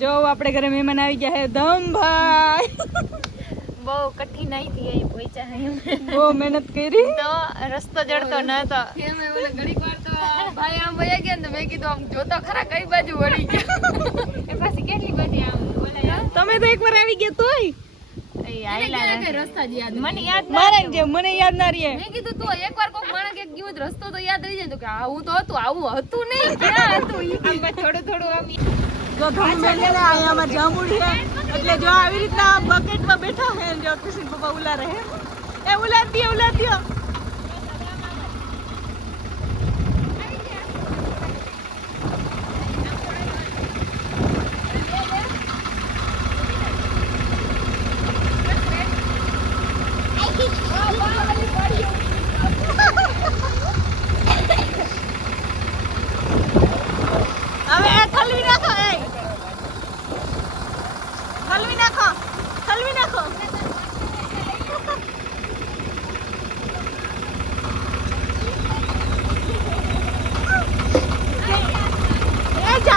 જો આપણે ઘરે મહેમાન આવી ગયા હે ધમભાઈ. બહુ કઠિનાઈ થી એ પહોંચ્યા હે બહુ મહેનત કરી. તો રસ્તો જડતો ન હતો. એમ? ઓલે ઘડીક વાર તો ભાઈ આમ વયા ગયા ને તો મેં કીધું આમ જોતો ખરા કઈ બાજુ વળી ગયા. એ પાછી કેટલી બધી આમ બોલાય. તમે તો એકવાર આવી ગયા તોય. રસ્તા યાદ મને યાદ ના મારા જેમ મને યાદ ના રહે. મેં કીધું તું એકવાર કોક માણસ એક ગયું રસ્તો તો યાદ રહી જાય. તો કે આવું તો હતું આવું હતું નહીં ક્યાં હતું? થોડું થોડું આમ જો ધમ મેલે ને અહીંયા અમાર જાંબુડી છે. એટલે જો આવી રીતના બકેટમાં બેઠા હે જો કૃષ્ણ પપ્પા ઉલા રહે. એ ઉલા દિયો ઉલા દિયો.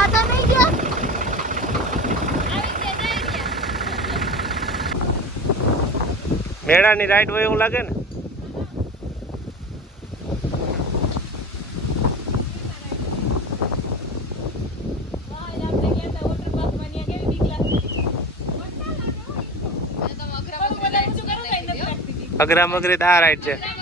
જાતા નહીં ગયા. મેળાની રાઈડ હોય એવું લાગે ને? અઘરા મગરી આ રાઈડ છે.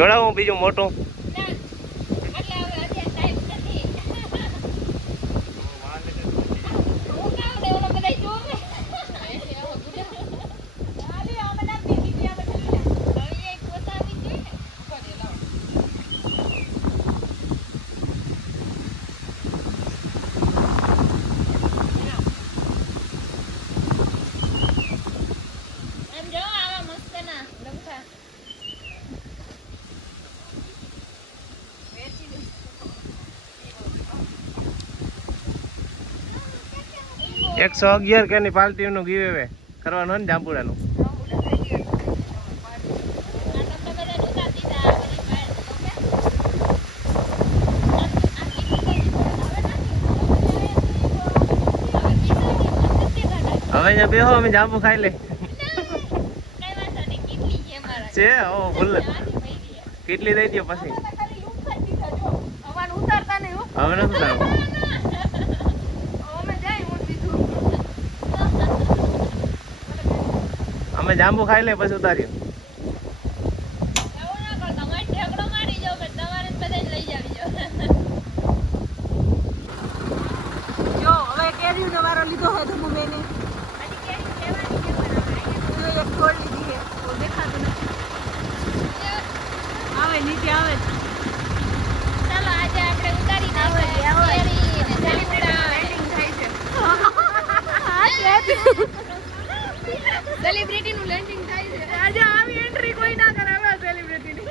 જોડાવું બીજું મોટું. એકસો અગિયાર કે ની પાલટી નું ગીવ હવે કરવાનું હોય ને જાંબુડાનું હવે અહીંયા બેહો અમે જાંબુ ખાઈ લે છે ઓ ભૂલ કેટલી દઈ દો પછી અવાન ઉતારતા નહીં હવે નથી સારું અમે જાય હું બીજું અમે જાંબુ ખાઈ લે પછી ઉતારીએ. જો હવે કેરીનો વારો લીધો હે બેને જો એક છોડ લીધી હે. તો દેખાતું નથી. આવે નીચે આવે ચાલો આજે આપણે ઉતારી નાખીએ સેલિબ્રિટી નું લેન્ડિંગ થાય છે આજે આવી એન્ટ્રી કોઈ ના કરાવે સેલિબ્રિટી ની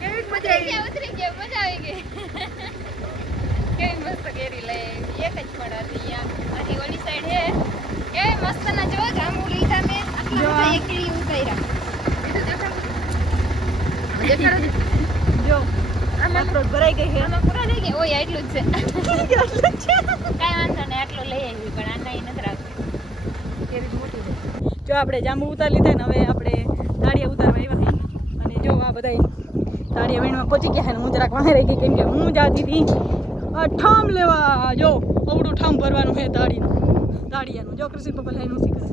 કેવી મજા આવી આવી ઉતરી ગયા મજા આવી ગઈ. કેવી મસ્ત કેરી લે એક જ ફળ હતી આથી ઓલી સાઈડ હે. એ મસ્ત ના જો જાંબુ લીધા મેં આટલા એક કેરી ઉતાર્યા. જો. આમાં તો ભરાઈ ગઈ હે. આમાં પૂરા થઈ ગયા? ઓય એટલું જ છે. કાંઈ વાંધો નહીં આટલું લઈ આવી પણ આના નથી રાખતું કેરી મોટી છે. જો આપણે જાંબુ ઉતારી લીધા ને હવે આપણે તાળિયા ઉતારવા આવ્યા અને જો આ બધા તાળિયા વીણમાં પહોંચી ગયા હું જરાક વાહે રહી ગઈ કેમ કે હું જાતી હતી. ઠામ લેવા, જો, અવડું ઠામ ભરવાનું છે તાળીનું. તાળીયાનું. જો કૃષિ પપ્પા લાઈન ઉસી કરે.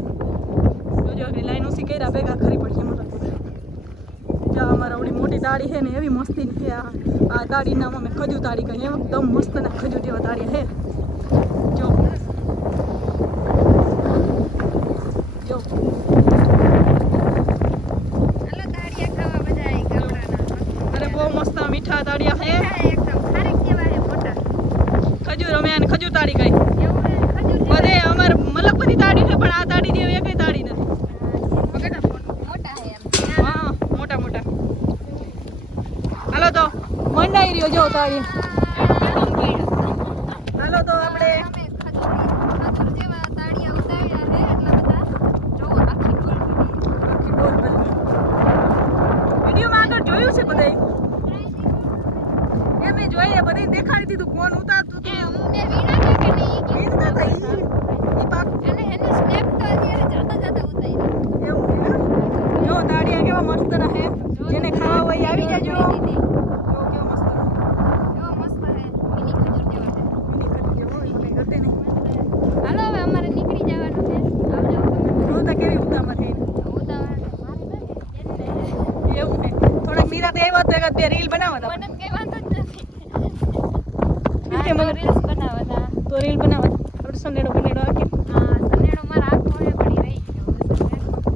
જો જો લાઈન ઉસી કર્યા, ભેગા ખરી પડી મોટા જો, અમારા આવડી મોટી તાળી છે ને, એવી મસ્તી છે આ આ તાળીના અમે ખજુ તાળી કહીએ એકદમ મસ્ત ને ખજુ જેવા તાળી છે. જો. જો. મીઠા તાળિયા હે ખજૂર અમે આને ખજૂર તાળી કઈ બધે અમારે મતલબ બધી તાળી છે પણ આ તાળી જેવી એકઈ તાળી નથી. હા મોટા મોટા. હાલો તો મંડાઈ રહ્યો જો તાળી. હાલો તો આપણે જોયું છે બધા મને દેખાડી દીધું કોણ ઉતારતું હતું. અમને વીણા કે કે નહીં કે વીણા તો ઈ ઈ પાક. અને એને સ્નેપ તો અત્યારે જાતા જાતા ઉતારી એવું હે જો દાડિયા કેવા મસ્ત રહે. જેને ખાવા હોય આવી જજો. થોડાક મીરા બે રીલ બનાવવા મને કઈ વાંધો નથી. ઠીક છે, આ તો મને- રીલ બનાવો આપણે સનેડો બનેડો આખી. હા, સનેડો મારા આખો હે પડી રહી ગયો.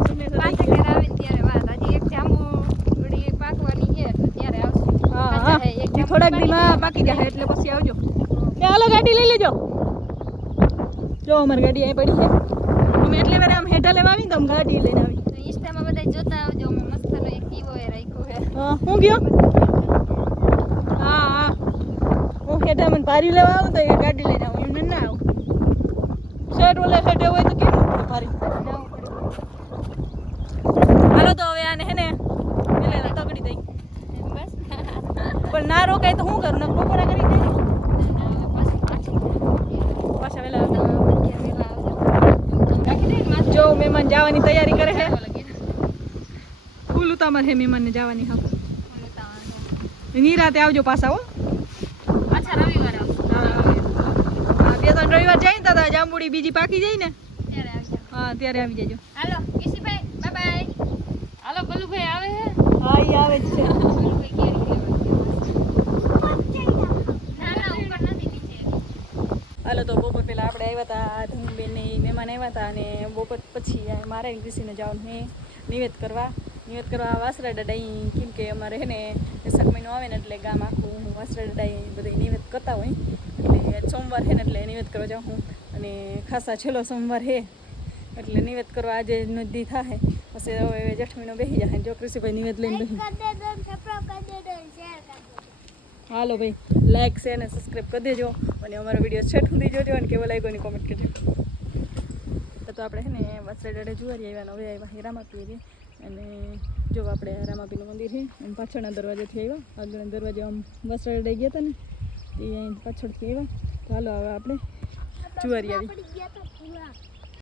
સનેડો ગયો. ઘરે આવીને ત્યારે વાત. આજે એક જાંબુ એક પાકવાની છે તો ત્યારે આવશે. હા હા. એક થોડાક પાકી દીમાં પાકી જાય એટલે પછી આવજો. એ હાલો ગાડી લઈ લેજો. જો અમારી ગાડી અહીં પડી છે. અમે એટલે વાર આમ હેઠા લેવા આવી તો આમ ગાડી લઈને આવી. ઇન્સ્ટામાં બધા જોતા આવજો અમે મસ્તનો એક દીવો એ રાખ્યો હા હું ગયો હા હા હું મને ભારી લેવા આવું તો એ ગાડી લઈને આવું. એમને ના આવું. શર્ટ ઓલા શર્ટ હોય તો કેમ ભારી હાલો તો હવે આને હે ને પેલા તગડી દઈ. પણ ના રોકાય તો શું કરું? ને બપોરા કરી દે? પાછું વેલા જો મહેમાન જવાની તૈયારી કરે છે ફૂલ ઉતામર છે મહેમાનને જવાની હા નિરાતે આવજો પાછા હો રવિવાર આવશે હા બે ત્રણ રવિવાર જાય ને દાદા જાંબુડી બીજી પાકી જાય ને? હા ત્યારે આવી જજો. હાલો કિશીભાઈ બાય બાય હાલો ભલુભાઈ આવે છે હા એ આવે છે. હાલો તો બપોર પહેલાં આપણે આવ્યા હતા ધનુબેન મહેમાન આવ્યા હતા અને બપોર પછી મારે કૃષિને જવાનું હે નિવેદ કરવા. નિવેદ કરવા વાસરા ડડાઈ કેમ કે અમારે હે ને વેસક મહિનો આવે ને એટલે ગામ આખું વાસરા ડડાઈ બધા નિવેદ કરતા હોય. સોમવાર છે ને એટલે નિવેદ કરવા જાઉં હું. અને ખાસા છેલ્લો સોમવાર છે એટલે નિવેદ કરવા આજે નદી થાય પછી હવે જેઠ મહિનો બેસી જાય જો કૃષિભાઈ નિવેદ લઈને બેસી હાલો ભાઈ લાઈક શેર અને સબસ્ક્રાઈબ કરી દેજો. અને અમારો વીડિયો છેઠ સુધી જોજો અને કેવો લાગ્યો એની કોમેન્ટ કરજો. તો આપણે છે ને વસરા ડડે જુવારી આવ્યા હવે આવ્યા હે રામાપીએ રે અને જો આપણે રામાપીનું મંદિર છે અને પાછળના દરવાજાથી આવ્યા. આગળના દરવાજે આમ વસરા ડડે ગયા હતા ને એ પાછળથી આવ્યા. હાલો હવે આપણે જુવારી આવી.